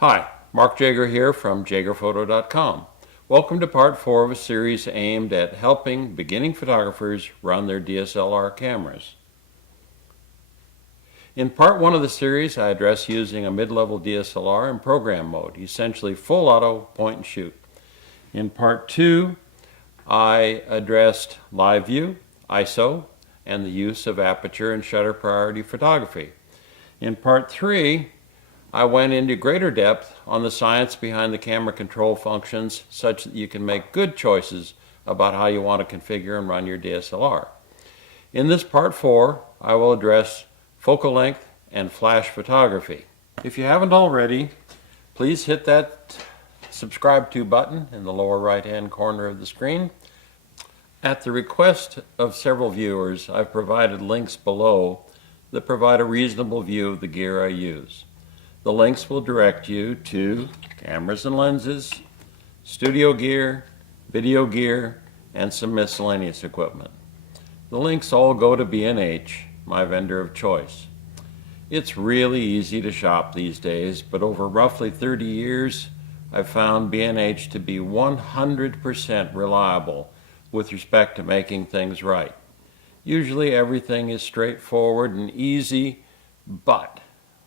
Hi, Mark Jager here from jagerphoto.com. Welcome to part 4 of a series aimed at helping beginning photographers run their DSLR cameras. In part 1 of the series, I address using a mid-level DSLR in program mode, essentially full auto point and shoot. In part 2, I addressed live view, ISO, and the use of aperture and shutter priority photography. In part 3, I went into greater depth on the science behind the camera control functions such that you can make good choices about how you want to configure and run your DSLR. In this part 4, I will address focal length and flash photography. If you haven't already, please hit that subscribe to button in the lower right hand corner of the screen. At the request of several viewers, I've provided links below that provide a reasonable view of the gear I use. The links will direct you to cameras and lenses, studio gear, video gear, and some miscellaneous equipment. The links all go to B&H, my vendor of choice. It's really easy to shop these days, but over roughly 30 years, I've found B&H to be 100% reliable with respect to making things right. Usually everything is straightforward and easy, but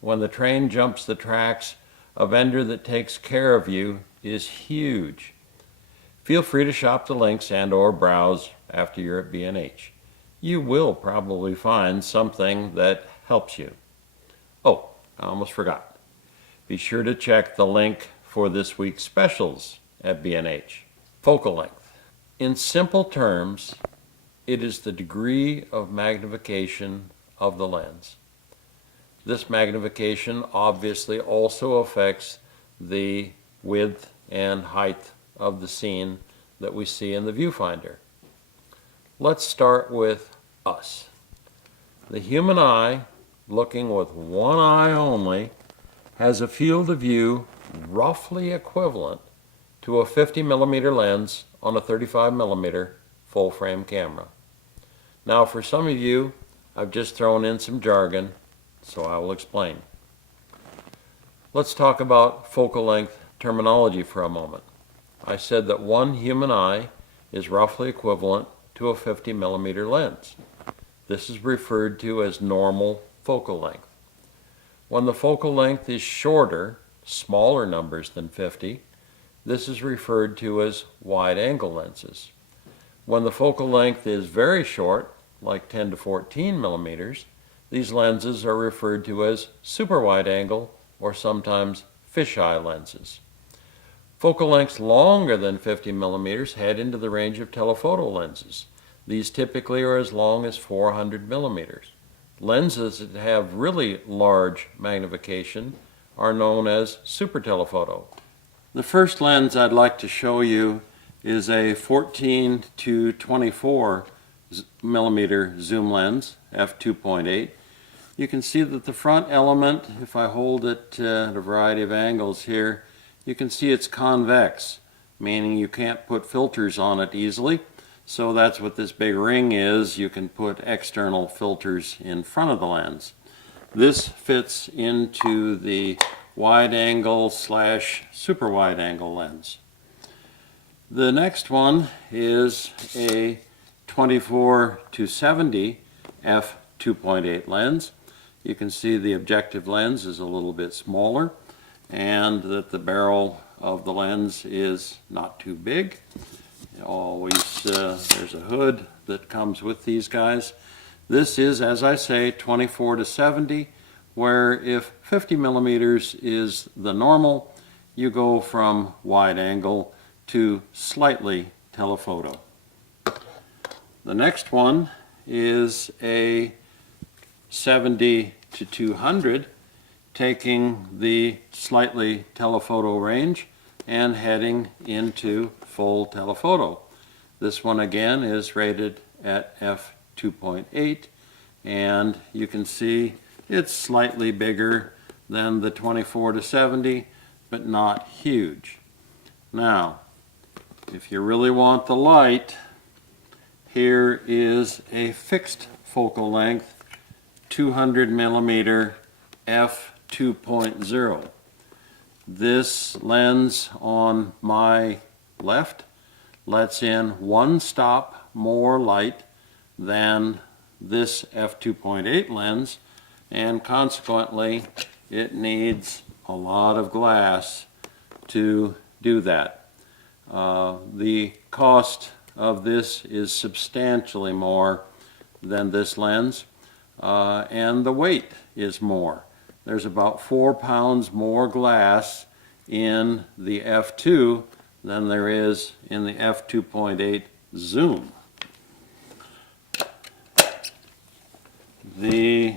when the train jumps the tracks, a vendor that takes care of you is huge. Feel free to shop the links and/or browse after you're at B&H. You will probably find something that helps you. Oh, I almost forgot. Be sure to check the link for this week's specials at B&H. Focal length. In simple terms, it is the degree of magnification of the lens. This magnification obviously also affects the width and height of the scene that we see in the viewfinder. Let's start with us. The human eye, looking with one eye only, has a field of view roughly equivalent to a 50mm lens on a 35mm full-frame camera. Now, for some of you, I've just thrown in some jargon, so I will explain. Let's talk about focal length terminology for a moment. I said that one human eye is roughly equivalent to a 50mm lens. This is referred to as normal focal length. When the focal length is shorter, smaller numbers than 50, this is referred to as wide-angle lenses. When the focal length is very short, like 10 to 14 millimeters, these lenses are referred to as super wide angle or sometimes fisheye lenses. Focal lengths longer than 50 millimeters head into the range of telephoto lenses. These typically are as long as 400 millimeters. Lenses that have really large magnification are known as super telephoto. The first lens I'd like to show you is a 14 to 24 millimeter zoom lens, f2.8. You can see that the front element, if I hold it at a variety of angles here, you can see it's convex, meaning you can't put filters on it easily. So that's what this big ring is. You can put external filters in front of the lens. This fits into the wide angle / super wide angle lens. The next one is a 24 to 70 f2.8 lens. You can see the objective lens is a little bit smaller and that the barrel of the lens is not too big. Always there's a hood that comes with these guys. This is, as I say, 24 to 70, where if 50 millimeters is the normal, you go from wide angle to slightly telephoto. The next one is a 70 to 200, taking the slightly telephoto range and heading into full telephoto. This one again is rated at f2.8, and you can see it's slightly bigger than the 24 to 70, but not huge. Now, if you really want the light, here is a fixed focal length 200 millimeter f2.0. This lens on my left lets in one stop more light than this f2.8 lens, and consequently it needs a lot of glass to do that. The cost of this is substantially more than this lens, and the weight is more. There's about 4 pounds more glass in the f2 than there is in the f2.8 zoom. The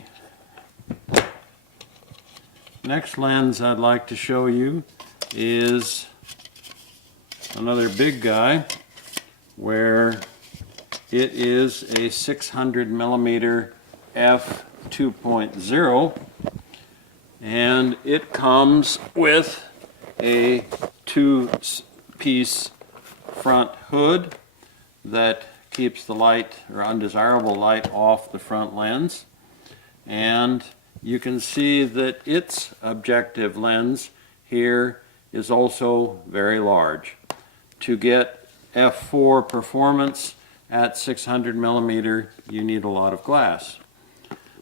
next lens I'd like to show you is another big guy, where it is a 600 millimeter f2.0, and it comes with a 2-piece front hood that keeps the light or undesirable light off the front lens, and you can see that its objective lens here is also very large. To get f4 performance at 600 millimeter, you need a lot of glass.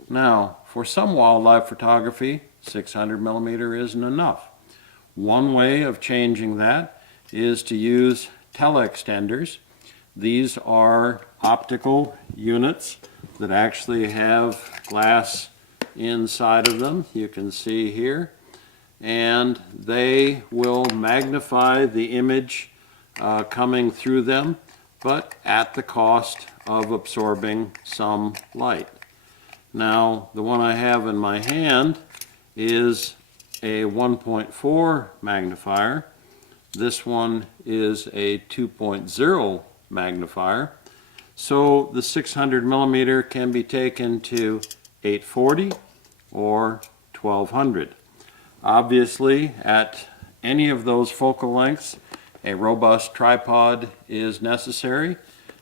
Now, for some wildlife photography, 600 millimeter isn't enough. One way of changing that is to use teleextenders. These are optical units that actually have glass inside of them. You can see here, and they will magnify the image coming through them, but at the cost of absorbing some light. Now, the one I have in my hand is a 1.4 magnifier. This one is a 2.0 magnifier. So the 600 millimeter can be taken to 840 or 1200. Obviously, at any of those focal lengths, a robust tripod is necessary,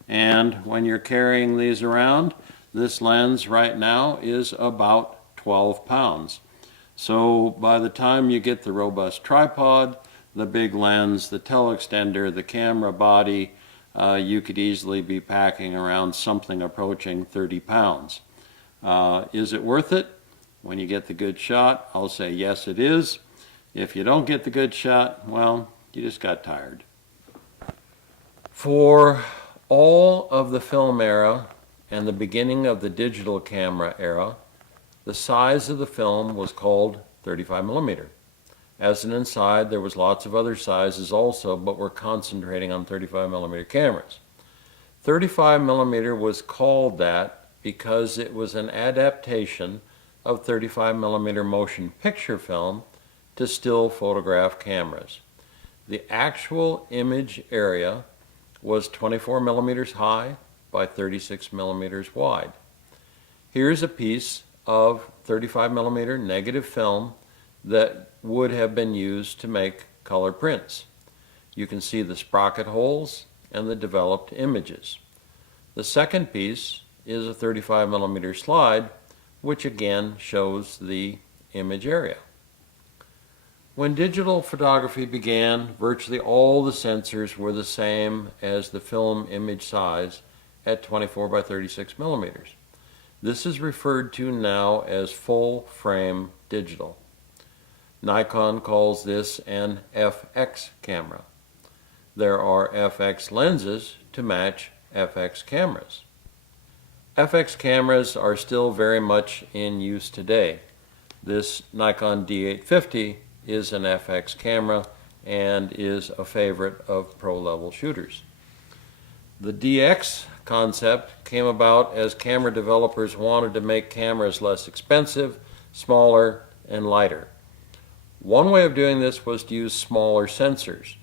and when you're carrying these around, this lens right now is about 12 pounds. So by the time you get the robust tripod, the big lens, the teleextender, the camera body, you could easily be packing around something approaching 30 pounds. Is it worth it? When you get the good shot, I'll say yes, it is. If you don't get the good shot, well, you just got tired. For all of the film era and the beginning of the digital camera era, the size of the film was called 35 millimeter. As an aside, there was lots of other sizes also, but we're concentrating on 35 millimeter cameras. 35 millimeter was called that because it was an adaptation of 35 millimeter motion picture film to still photograph cameras. The actual image area was 24 millimeters high by 36 millimeters wide. Here's a piece of 35 millimeter negative film that would have been used to make color prints. You can see the sprocket holes and the developed images. The second piece is a 35 millimeter slide, which again shows the image area. When digital photography began, virtually all the sensors were the same as the film image size at 24 by 36 millimeters. This is referred to now as full frame digital. Nikon calls this an FX camera. There are FX lenses to match FX cameras. FX cameras are still very much in use today. This Nikon D850 is an FX camera and is a favorite of pro-level shooters. The DX concept came about as camera developers wanted to make cameras less expensive, smaller, and lighter. One way of doing this was to use smaller sensors.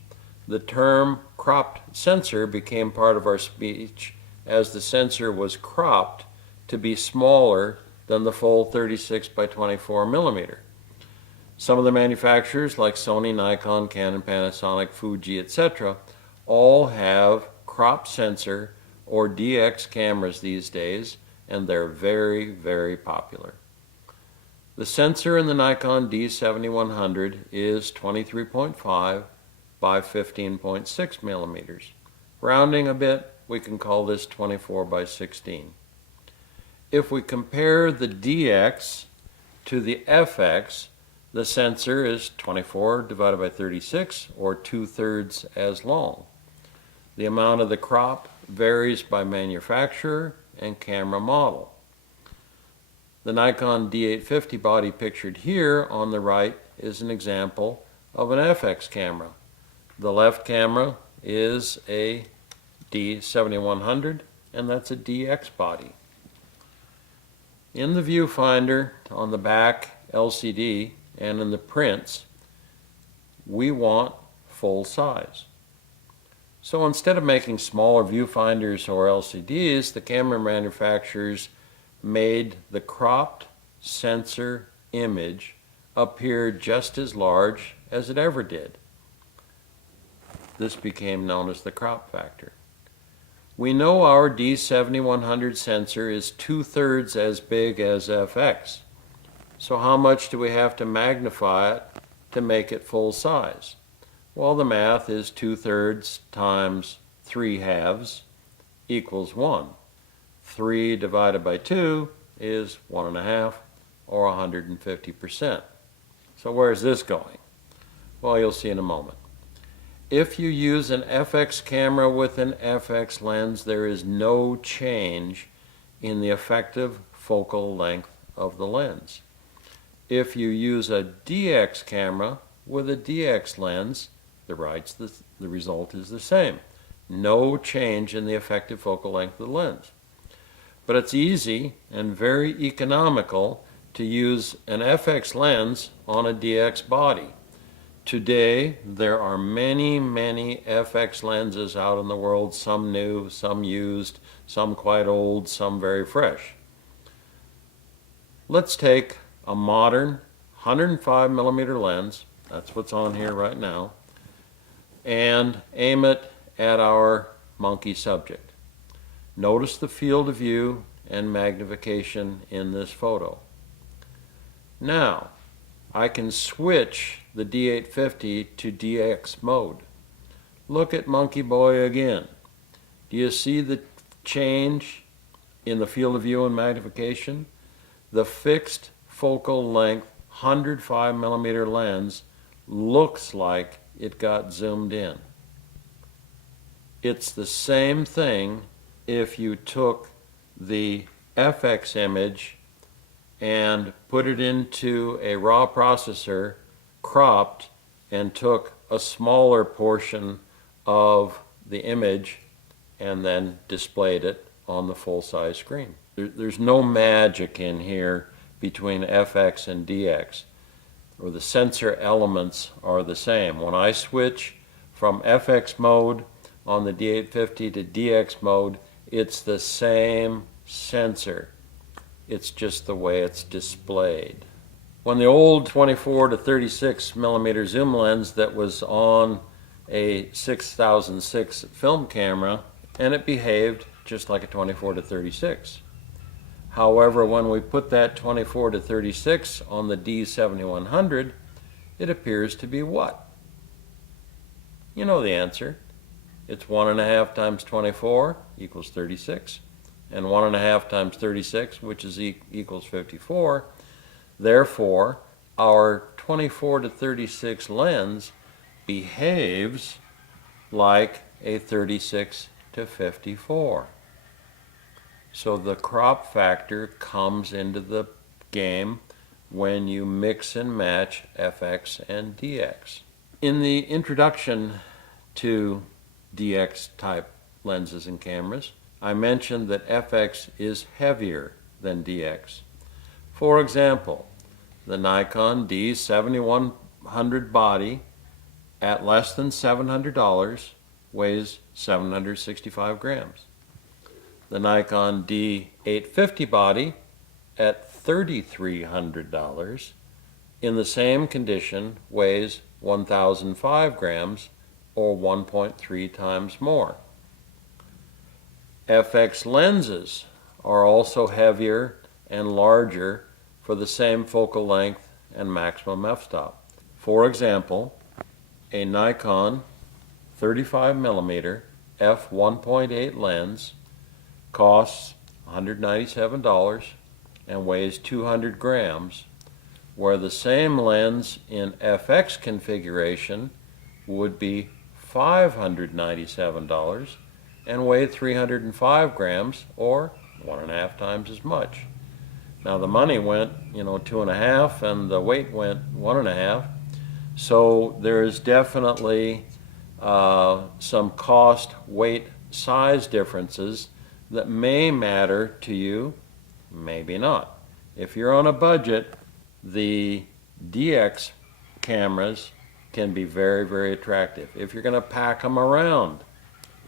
The term cropped sensor became part of our speech as the sensor was cropped to be smaller than the full 36 by 24 millimeter. Some of the manufacturers like Sony, Nikon, Canon, Panasonic, Fuji, etc. all have crop sensor or DX cameras these days, and they're very, very popular. The sensor in the Nikon D7100 is 23.5 by 15.6 millimeters. Rounding a bit, we can call this 24 by 16. If we compare the DX to the FX, the sensor is 24 divided by 36, or 2/3 as long. The amount of the crop varies by manufacturer and camera model. The Nikon D850 body pictured here on the right is an example of an FX camera. The left camera is a D7100, and that's a DX body. In the viewfinder, on the back LCD, and in the prints, we want full size. So instead of making smaller viewfinders or LCDs, the camera manufacturers made the cropped sensor image appear just as large as it ever did. This became known as the crop factor. We know our D7100 sensor is 2/3 as big as FX. So how much do we have to magnify it to make it full size? Well, the math is 2/3 times 3/2 equals 1. 3 divided by 2 is 1.5, or 150%. So where is this going? Well, you'll see in a moment. If you use an FX camera with an FX lens, there is no change in the effective focal length of the lens. If you use a DX camera with a DX lens, the result is the same. No change in the effective focal length of the lens. But it's easy and very economical to use an FX lens on a DX body. Today, there are many, many FX lenses out in the world, some new, some used, some quite old, some very fresh. Let's take a modern 105 millimeter lens, that's what's on here right now, and aim it at our monkey subject. Notice the field of view and magnification in this photo. Now, I can switch the D850 to DX mode. Look at Monkey Boy again. Do you see the change in the field of view and magnification? The fixed focal length 105 millimeter lens looks like it got zoomed in. It's the same thing if you took the FX image and put it into a raw processor, cropped, and took a smaller portion of the image and then displayed it on the full-size screen. There's no magic in here between FX and DX, or the sensor elements are the same. When I switch from FX mode on the D850 to DX mode, it's the same sensor. It's just the way it's displayed. When the old 24 to 36 millimeter zoom lens that was on a 6006 film camera, and it behaved just like a 24 to 36. However, when we put that 24 to 36 on the D7100, it appears to be what? You know the answer. It's 1.5 times 24 equals 36, and 1.5 times 36, which is equals 54. Therefore, our 24 to 36 lens behaves like a 36 to 54. So the crop factor comes into the game when you mix and match FX and DX. In the introduction to DX type lenses and cameras, I mentioned that FX is heavier than DX. For example, the Nikon D7100 body at less than $700 weighs 765 grams. The Nikon D850 body at $3,300 in the same condition weighs 1,005 grams, or 1.3 times more. FX lenses are also heavier and larger for the same focal length and maximum f-stop. For example, a Nikon 35mm f1.8 lens costs $197 and weighs 200 grams, where the same lens in FX configuration would be $597 and weigh 305 grams, or 1.5 times as much. Now the money went, 2.5, and the weight went 1.5. So there is definitely some cost, weight, size differences that may matter to you, maybe not. If you're on a budget, the DX cameras can be very, very attractive. If you're going to pack them around,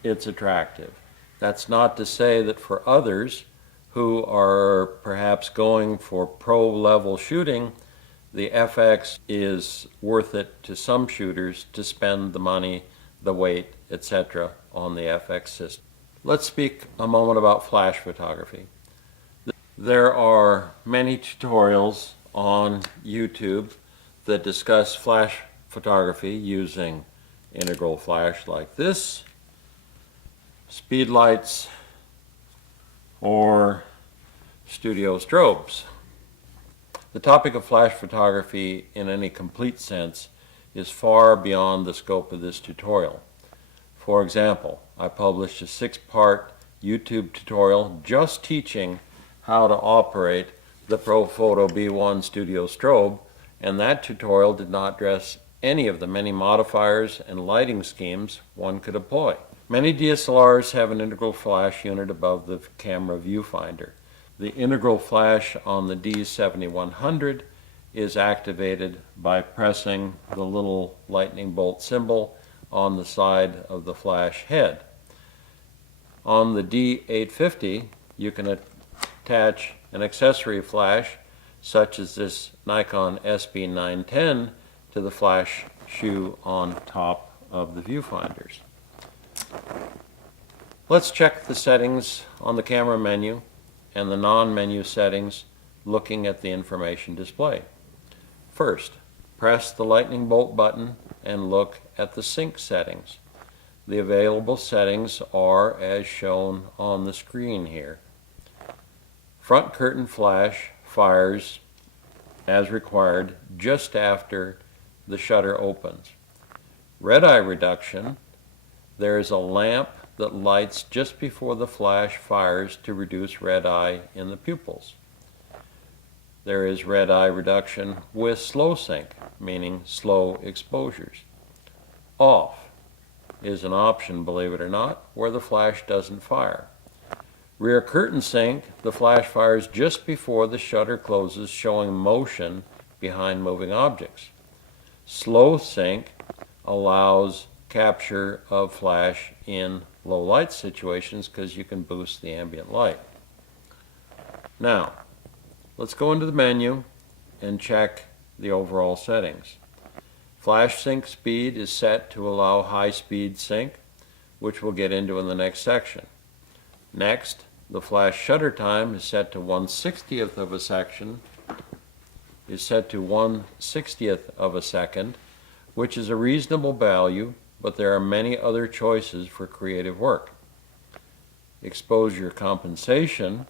it's attractive. That's not to say that for others who are perhaps going for pro-level shooting, the FX is worth it to some shooters to spend the money, the weight, etc. on the FX system. Let's speak a moment about flash photography. There are many tutorials on YouTube that discuss flash photography using integral flash like this, speed lights, or studio strobes. The topic of flash photography in any complete sense is far beyond the scope of this tutorial. For example, I published a 6-part YouTube tutorial just teaching how to operate the ProPhoto B1 Studio strobe, and that tutorial did not address any of the many modifiers and lighting schemes one could employ. Many DSLRs have an integral flash unit above the camera viewfinder. The integral flash on the D7100 is activated by pressing the little lightning bolt symbol on the side of the flash head. On the D850, you can attach an accessory flash, such as this Nikon SB910, to the flash shoe on top of the viewfinders. Let's check the settings on the camera menu and the non-menu settings looking at the information display. First, press the lightning bolt button and look at the sync settings. The available settings are as shown on the screen here. Front curtain flash fires as required just after the shutter opens. Red eye reduction, there is a lamp that lights just before the flash fires to reduce red eye in the pupils. There is red eye reduction with slow sync, meaning slow exposures. Off is an option, believe it or not, where the flash doesn't fire. Rear curtain sync, the flash fires just before the shutter closes, showing motion behind moving objects. Slow sync allows capture of flash in low light situations because you can boost the ambient light. Now, let's go into the menu and check the overall settings. Flash sync speed is set to allow high speed sync, which we'll get into in the next section. Next, the flash shutter time is set to 1/60th of a second, which is a reasonable value, but there are many other choices for creative work. Exposure compensation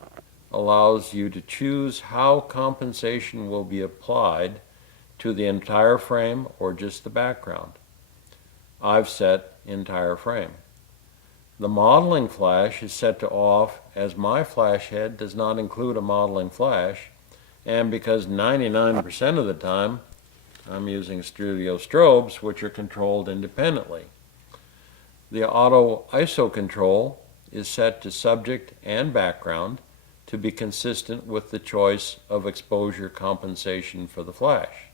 allows you to choose how compensation will be applied to the entire frame or just the background. I've set entire frame. The modeling flash is set to off, as my flash head does not include a modeling flash, and because 99% of the time I'm using studio strobes, which are controlled independently. The auto ISO control is set to subject and background to be consistent with the choice of exposure compensation for the flash.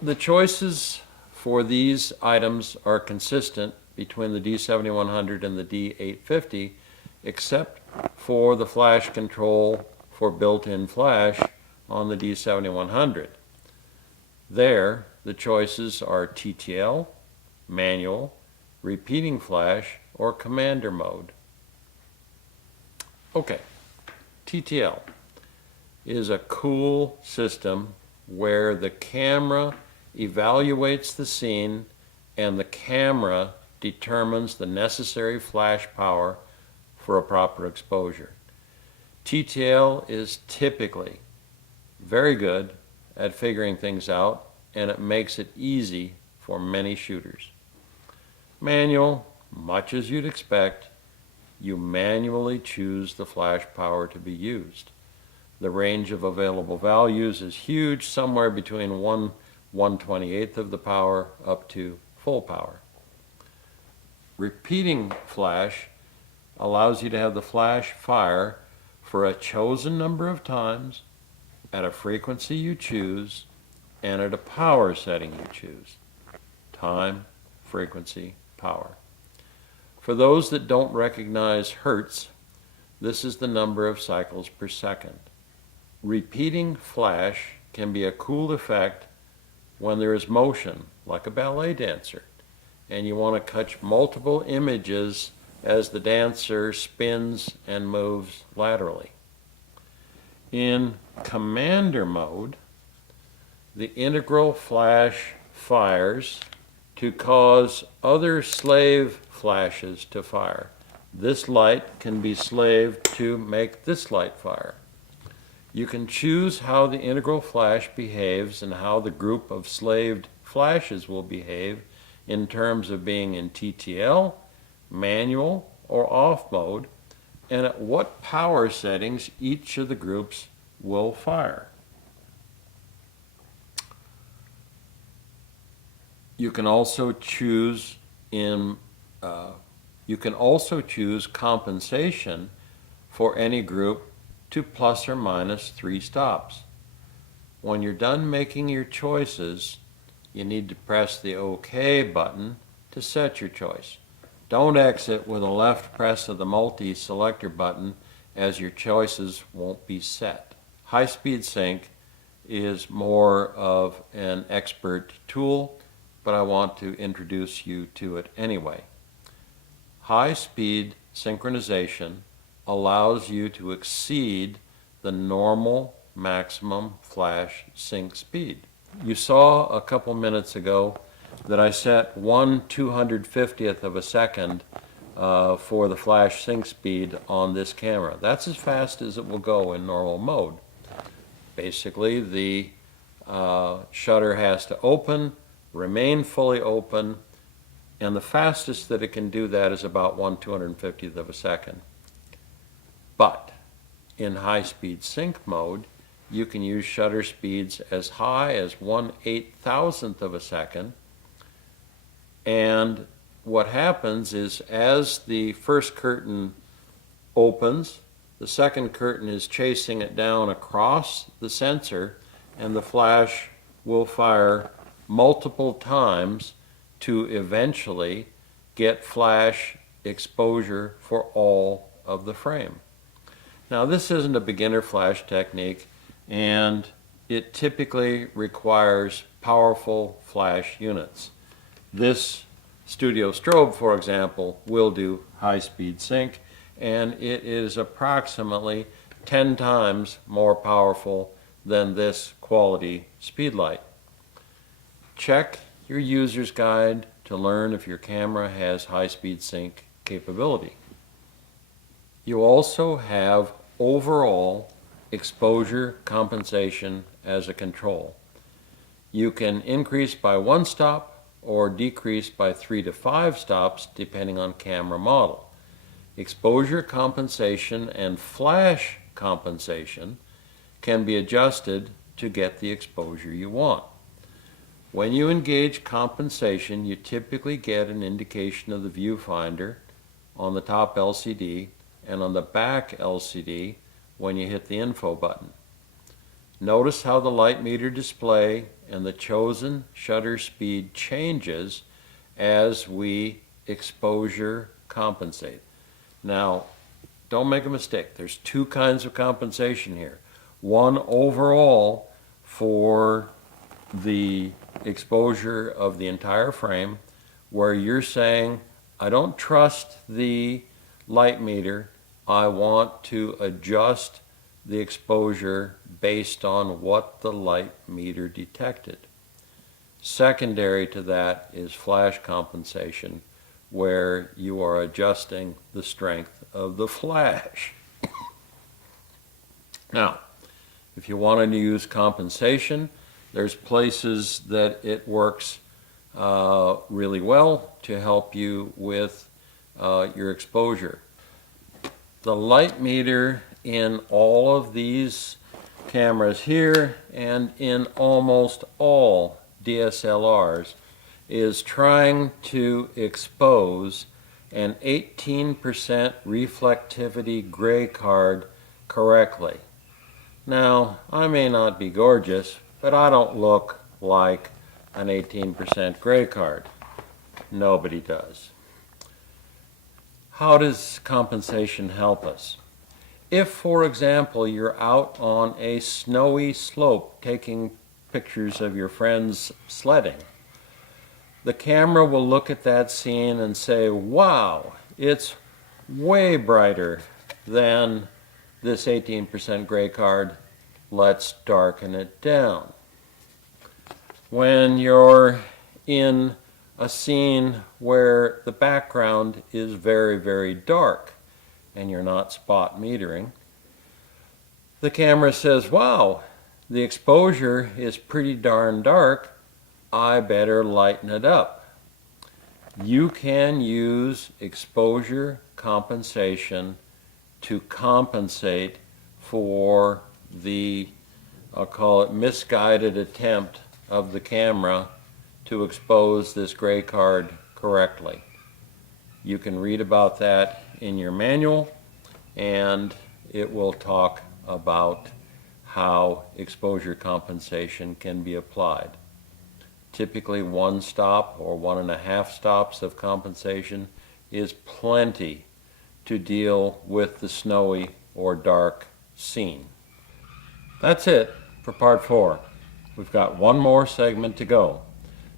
The choices for these items are consistent between the D7100 and the D850, except for the flash control for built-in flash on the D7100. There, the choices are TTL, manual, repeating flash, or commander mode. Okay, TTL. is a cool system where the camera evaluates the scene and the camera determines the necessary flash power for a proper exposure. TTL is typically very good at figuring things out, and it makes it easy for many shooters. Manual, much as you'd expect, you manually choose the flash power to be used. The range of available values is huge, somewhere between 1/128th of the power up to full power. Repeating flash allows you to have the flash fire for a chosen number of times, at a frequency you choose, and at a power setting you choose. Time, frequency, power. For those that don't recognize hertz, this is the number of cycles per second. Repeating flash can be a cool effect when there is motion, like a ballet dancer, and you want to catch multiple images as the dancer spins and moves laterally. In commander mode, the integral flash fires to cause other slave flashes to fire. This light can be slaved to make this light fire. You can choose how the integral flash behaves and how the group of slaved flashes will behave in terms of being in TTL, manual, or off mode, and at what power settings each of the groups will fire. You can also choose compensation for any group to plus or minus 3 stops. When you're done making your choices, you need to press the OK button to set your choice. Don't exit with a left press of the multi-selector button, as your choices won't be set. High-speed sync is more of an expert tool, but I want to introduce you to it anyway. High-speed synchronization allows you to exceed the normal maximum flash sync speed. You saw a couple minutes ago that I set 1/250th of a second for the flash sync speed on this camera. That's as fast as it will go in normal mode. Basically, the shutter has to open, remain fully open, and the fastest that it can do that is about 1/250th of a second. But in high-speed sync mode, you can use shutter speeds as high as 1/8000th of a second. And what happens is, as the first curtain opens, the second curtain is chasing it down across the sensor, and the flash will fire multiple times to eventually get flash exposure for all of the frame. Now, this isn't a beginner flash technique, and it typically requires powerful flash units. This studio strobe, for example, will do high-speed sync, and it is approximately 10 times more powerful than this quality speedlight. Check your user's guide to learn if your camera has high-speed sync capability. You also have overall exposure compensation as a control. You can increase by 1 stop or decrease by 3 to 5 stops depending on camera model. Exposure compensation and flash compensation can be adjusted to get the exposure you want. When you engage compensation, you typically get an indication of the viewfinder on the top LCD and on the back LCD when you hit the info button. Notice how the light meter display and the chosen shutter speed changes as we exposure compensate. Now, don't make a mistake. There's 2 kinds of compensation here. One overall for the exposure of the entire frame, where you're saying, I don't trust the light meter, I want to adjust the exposure based on what the light meter detected. Secondary to that is flash compensation, where you are adjusting the strength of the flash. Now, if you want to use compensation, there's places that it works really well to help you with your exposure. The light meter in all of these cameras here and in almost all DSLRs is trying to expose an 18% reflectivity gray card correctly. Now, I may not be gorgeous, but I don't look like an 18% gray card. Nobody does. How does compensation help us? If, for example, you're out on a snowy slope taking pictures of your friends sledding, the camera will look at that scene and say, wow, it's way brighter than this 18% gray card. Let's darken it down. When you're in a scene where the background is very, very dark and you're not spot metering, the camera says, wow, the exposure is pretty darn dark. I better lighten it up. You can use exposure compensation to compensate for the, I'll call it, misguided attempt of the camera to expose this gray card correctly. You can read about that in your manual, and it will talk about how exposure compensation can be applied. Typically 1 stop or 1.5 stops of compensation is plenty to deal with the snowy or dark scene. That's it for part 4. We've got one more segment to go.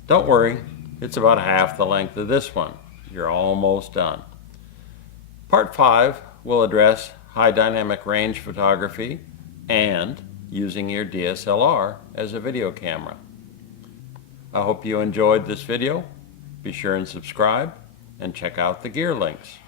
Don't worry, it's about half the length of this one. You're almost done. Part 5 will address high dynamic range photography and using your DSLR as a video camera. I hope you enjoyed this video. Be sure and subscribe and check out the gear links.